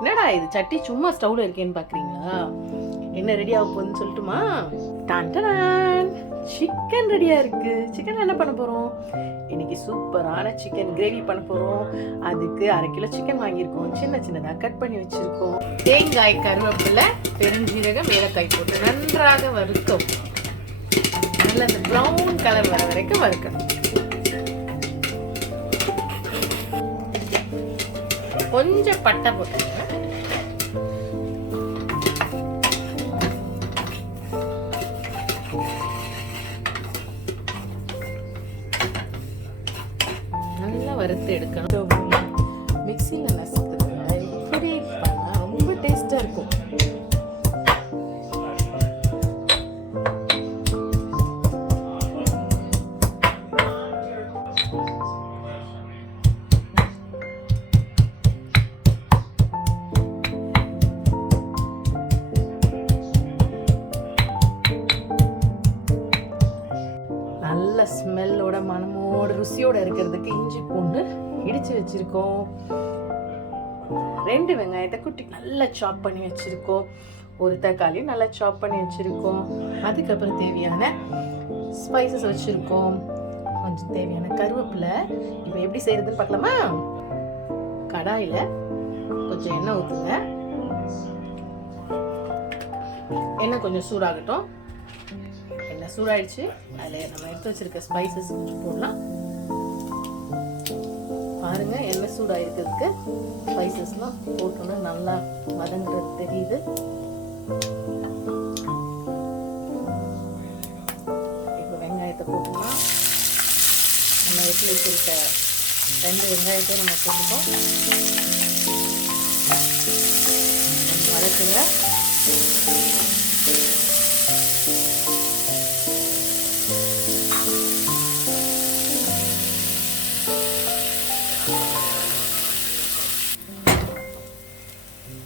என்னடா இது சட்டி சும்மா ஸ்டவ்ல இருக்கேன்னு பாக்குறீங்களா? என்ன ரெடி ஆக போகுதுன்னு சொல்லட்டுமா? டான் சிக்கன் ரெடியா இருக்கு. சிக்கன் என்ன பண்ண போறோம்? இன்னைக்கு சூப்பரான சிக்கன் கிரேவி பண்ண போறோம். அதுக்கு 1/2 கிலோ சிக்கன் வாங்கியிருக்கோம். சின்ன சின்னதா கட் பண்ணி வச்சிருக்கோம். தேங்காய், கருவேப்பிலை, பெருஞ்சீரகம், ஏலக்காய் போட்டு நன்றாக வறுத்தோம். நல்ல அந்த ப்ரௌன் கலர் வர வரைக்கும் வறுக்கணும். கொஞ்சம் பட்டை போட்டுங்க. நல்லா வறுத்து எடுக்கணும். மிக்சியில் நசுக்குதுங்க. இப்படி பண்ணா ரொம்ப டேஸ்டா இருக்கும். நல்ல ஸ்மெல்லோட மனமோட ருசியோட இருக்கிறதுக்கு இஞ்சி பூண்டு இடிச்சு வச்சிருக்கோம். 2 வெங்காயத்தை குட்டி நல்லா சாப் பண்ணி வச்சிருக்கோம். ஒரு தக்காளி நல்லா சாப் பண்ணி வச்சிருக்கோம். அதுக்கப்புறம் தேவையான ஸ்பைசஸ் வச்சிருக்கோம். கொஞ்சம் தேவையான கருவேப்பிலை. இப்போ எப்படி செய்யறதுன்னு பார்க்கலாமா? கடாயில கொஞ்சம் எண்ணெய் ஊற்றுங்க. எண்ணெய் கொஞ்சம் சூடாகட்டும். எண்ணெய் சூடாயிடுச்சு. அதில் நம்ம எடுத்து வச்சிருக்க ஸ்பைசஸ் கொஞ்சம் போடலாம். பாருங்க, எண்ணெய் சூடாயிருக்கிறதுக்கு ஸ்பைசஸ்லாம் போட்டோன்னா நல்லா வதங்குறது தெரியுது. இப்போ வெங்காயத்தை போட்டோம்னா நம்ம எடுத்து வச்சிருக்க 2 வெங்காயத்தை நம்ம போட்டுட்டோம். வதக்குங்க.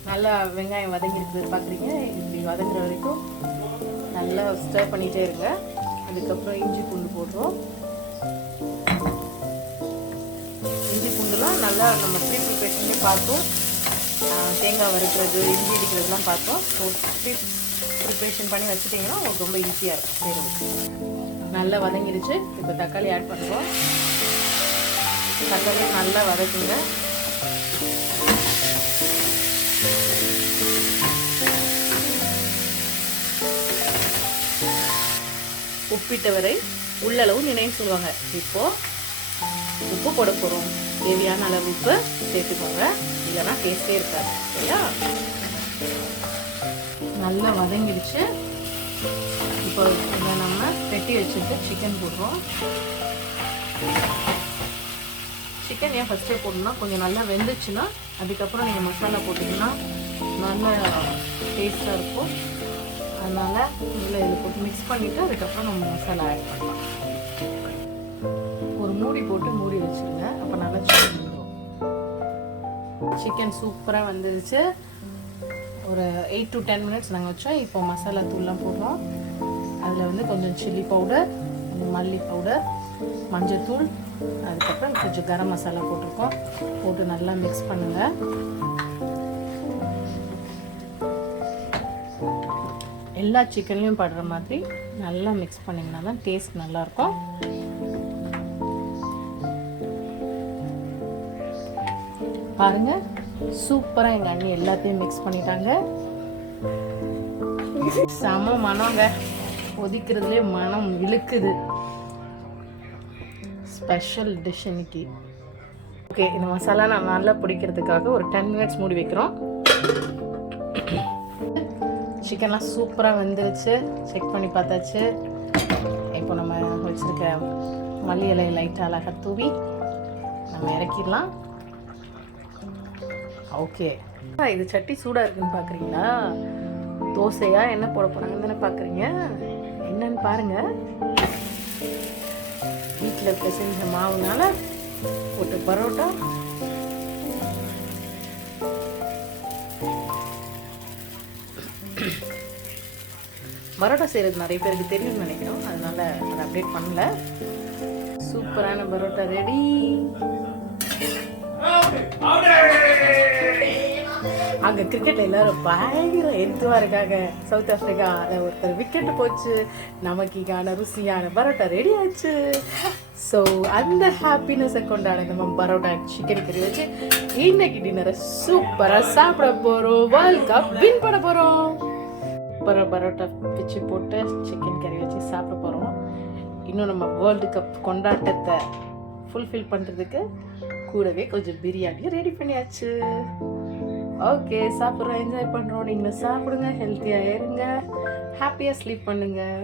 நல்லா வெங்காயம் வதங்கிருக்குது பார்க்குறீங்க. இப்படி வதங்குற வரைக்கும் நல்லா ஸ்டர் பண்ணிகிட்டே இருங்க. அதுக்கப்புறம் இஞ்சி பூண்டு போடுறோம். இஞ்சி பூண்டுலாம் நல்லா நம்ம ப்ரீ ப்ரிப்பரேஷன்லேயே பார்த்தோம். தேங்காய் வறுக்கிறது, இஞ்சி இடிக்கிறதுலாம் பார்த்தோம். ஸோ ப்ரீ ப்ரிப்பரேஷன் பண்ணி வச்சுட்டிங்கன்னா உங்களுக்கு ரொம்ப ஈஸியாக இருக்கும் செய்கிறதுக்கு. நல்லா வதங்கிடுச்சு. இப்போ தக்காளி ஆட் பண்ணுறோம். தக்காளி நல்லா வதக்குங்க. உப்பிட்டவரை உள்ளளவு நினைன்னு சொல்லுவாங்க. இப்போ உப்பு போட போகிறோம். தேவையான அளவு உப்பு சேர்த்துக்கோங்க. இல்லைன்னா டேஸ்டே இருக்காது. சரியா? நல்லா வதங்கிடுச்சு. இப்போ இதை நம்ம வெட்டி வச்சுட்டு சிக்கன் போடுறோம். சிக்கன் ஏன் ஃபஸ்ட்டே போடணும்னா கொஞ்சம் நல்லா வெந்துச்சுன்னா அதுக்கப்புறம் நீங்கள் மசாலா போட்டிங்கன்னா நல்ல டேஸ்ட்டாக இருக்கும். அதனால் இதில் போட்டு மிக்ஸ் பண்ணிவிட்டு அதுக்கப்புறம் நம்ம மசாலா ஆட் பண்ணலாம். ஒரு மூடி போட்டு மூடி வச்சுருங்க. அப்போ நல்லா சிக்கன் வந்துடும். சிக்கன் சூப்பராக வந்துருச்சு. ஒரு 8 to 10 மினிட்ஸ் நாங்கள் வச்சோம். இப்போ மசாலா தூள்லாம் போடுறோம். அதில் கொஞ்சம் சில்லி பவுடர், கொஞ்சம் மல்லி பவுடர், மஞ்சத்தூள், அதுக்கப்புறம் கொஞ்சம் கரம் மசாலா போட்டிருக்கோம். போட்டு நல்லா மிக்ஸ் பண்ணுங்கள். எல்லா சிக்கன்லையும் படுற மாதிரி நல்லா மிக்ஸ் பண்ணிங்கன்னா தான் டேஸ்ட் நல்லாயிருக்கும். பாருங்கள், சூப்பராக எங்கள் அண்ணி எல்லாத்தையும் மிக்ஸ் பண்ணிட்டாங்க. செம மனங்க, ஒதிக்கிறதுலேயே மனம் இழுக்குது. ஸ்பெஷல் டிஷ் இன்னைக்கு. ஓகே, இந்த மசாலா நான் நல்லா பிடிக்கிறதுக்காக ஒரு 10 மினிட்ஸ் மூடி வைக்கிறோம். சிக்கன்லாம் சூப்பராக வந்துருச்சு. செக் பண்ணி பார்த்தாச்சு. இப்போ நம்ம வச்சுருக்க மல்லி இலை லைட்டாக அழகாக தூவி நம்ம இறக்கிடலாம். ஓகே, இது சட்டி சூடாக இருக்குன்னு பார்க்குறீங்களா? தோசையா என்ன போட போகிறாங்கன்னு தானே பார்க்குறீங்க. என்னன்னு பாருங்கள். வீட்டில் பிசைஞ்ச மாவுனால போட்டு பரோட்டா. பரோட்டா செய்கிறது நிறைய பேருக்கு தெரியும்னு நினைக்கிறோம். அதனால அதை அப்டேட் பண்ணல. சூப்பரான பரோட்டா ரெடி. அங்கே கிரிக்கெட்டில் எல்லாரும் பயங்கர எதுவாக இருக்காங்க. சவுத் ஆஃப்ரிக்காவில் ஒருத்தர் விக்கெட்டு போச்சு, நமக்கான ருசியான பரோட்டா ரெடி ஆச்சு. ஸோ அந்த ஹாப்பினஸை கொண்டாட நம்ம பரோட்டா சிக்கன் கறி வச்சு இன்னைக்கு டின்னரை சூப்பராக சாப்பிட போகிறோம். வேர்ல்ட் கப் வின் பண்ண போகிறோம். பரோட்டா பிச்சு போட்டு சிக்கன் கறி வச்சு சாப்பிட போகிறோம். இன்னும் நம்ம வேர்ல்டு கப் கொண்டாட்டத்தை ஃபுல்ஃபில் பண்ணுறதுக்கு கூடவே கொஞ்சம் பிரியாணியும் ரெடி பண்ணியாச்சு. ஓகே, சாப்பிட்றோம், என்ஜாய் பண்ணுறோம். நீங்களும் சாப்பிடுங்க, ஹெல்த்தியாக இருங்க, ஹாப்பியாக ஸ்லீப் பண்ணுங்கள்.